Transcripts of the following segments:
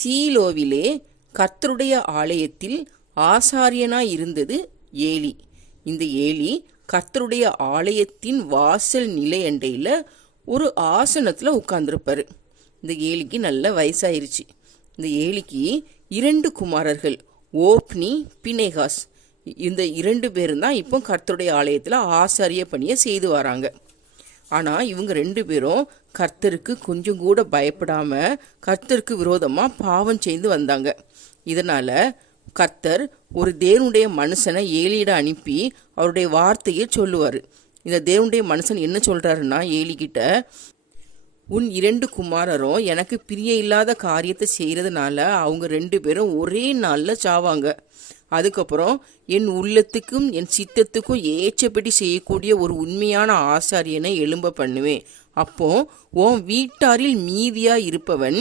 சீலோவிலே கர்த்தருடைய ஆலயத்தில் ஆசாரியனாய் இருந்தது ஏலி. இந்த ஏலி கர்த்தருடைய ஆலயத்தின் வாசல் நிலையண்டையில் ஒரு ஆசனத்தில் உட்கார்ந்துருப்பாரு. இந்த ஏலிக்கு நல்ல வயசாயிருச்சு. இந்த ஏலிக்கு 2 குமாரர்கள், ஓப்னி, பினேகாஸ். இந்த 2 பேரும் தான் இப்போ கர்த்தருடைய ஆலயத்தில் ஆசாரிய பணியை செய்து வராங்க. ஆனால் இவங்க 2 பேரும் கர்த்தருக்கு கொஞ்சம் கூட பயப்படாமல் கர்த்தருக்கு விரோதமாக பாவம் செய்து வந்தாங்க. இதனால் கர்த்தர் ஒரு தேவனுடைய மனுஷனை ஏலியிட அனுப்பி அவருடைய வார்த்தையை சொல்லுவார். இந்த தேவனுடைய மனுஷன் என்ன சொல்கிறாருன்னா, ஏலிக்கிட்ட, உன் 2 குமாரரும் எனக்கு பிரிய இல்லாத காரியத்தை செய்கிறதுனால அவங்க 2 பேரும் ஒரே நாளில் சாவாங்க. அதுக்கப்புறம் என் உள்ளத்துக்கும் என் சித்தத்துக்கும் ஏற்றபடி செய்யக்கூடிய ஒரு உண்மையான ஆசாரியனை எழும்ப பண்ணுவேன். அப்போ உன் வீட்டாரில் மீதியா இருப்பவன்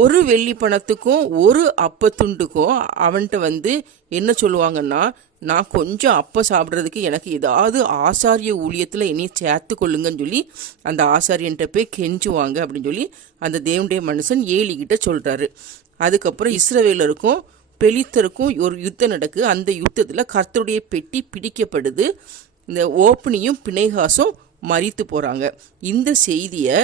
ஒரு வெள்ளி பணத்துக்கும் ஒரு அப்பத்துண்டுக்கும் அவன்கிட்ட என்ன சொல்லுவாங்கன்னா, நான் கொஞ்சம் அப்பம் சாப்பிட்றதுக்கு எனக்கு ஏதாவது ஆசாரிய ஊழியத்தில் என்னையை சேர்த்து கொள்ளுங்கன்னு சொல்லி அந்த ஆசாரியன்ட்ட போய் கெஞ்சுவாங்க அப்படின்னு சொல்லி அந்த தேவனுடைய மனுஷன் ஏலிக்கிட்ட சொல்கிறாரு. அதுக்கப்புறம் இஸ்ரவேலருக்கும் பெலிஸ்தருக்கும் ஒரு யுத்தம் நடக்கு. அந்த யுத்தத்தில் கர்த்தருடைய பெட்டி பிடிக்கப்படுது. இந்த ஓப்னியும் பினேகாசும் மரித்து போகிறாங்க. இந்த செய்தியை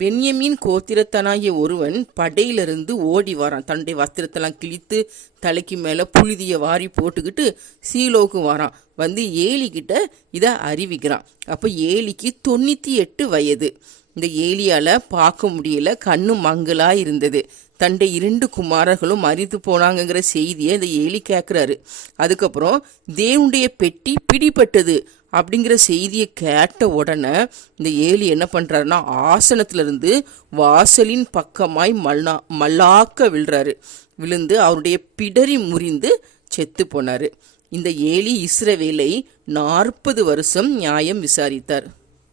பென்யமீன் கோத்திரத்தனாகிய ஒருவன் படையிலிருந்து ஓடி வரான். தன்னுடைய வஸ்திரத்தெல்லாம் கிழித்து தலைக்கு மேலே புழுதியை வாரி போட்டுக்கிட்டு சீலோவுக்கு வரான். ஏலிக்கிட்ட இதை அறிவிக்கிறான். அப்போ ஏலிக்கு 98 வயது. இந்த ஏலியால் பார்க்க முடியல, கண்ணு மங்கலாக இருந்தது. தன்னுடைய 2 குமாரர்களும் மரித்து போனாங்கிற செய்தியை இந்த ஏலி கேட்குறாரு. அதுக்கப்புறம் தேவனுடைய பெட்டி பிடிபட்டது அப்படிங்கிற செய்தியை கேட்ட உடனே இந்த ஏலி என்ன பண்ணுறாருன்னா, ஆசனத்திலிருந்து வாசலின் பக்கமாய் மல்லாக்க விழுறாரு. விழுந்து அவருடைய பிடரி முறிந்து செத்து போனார். இந்த ஏலி இஸ்ரவேலை 40 வருஷம் நியாயம் விசாரித்தார்.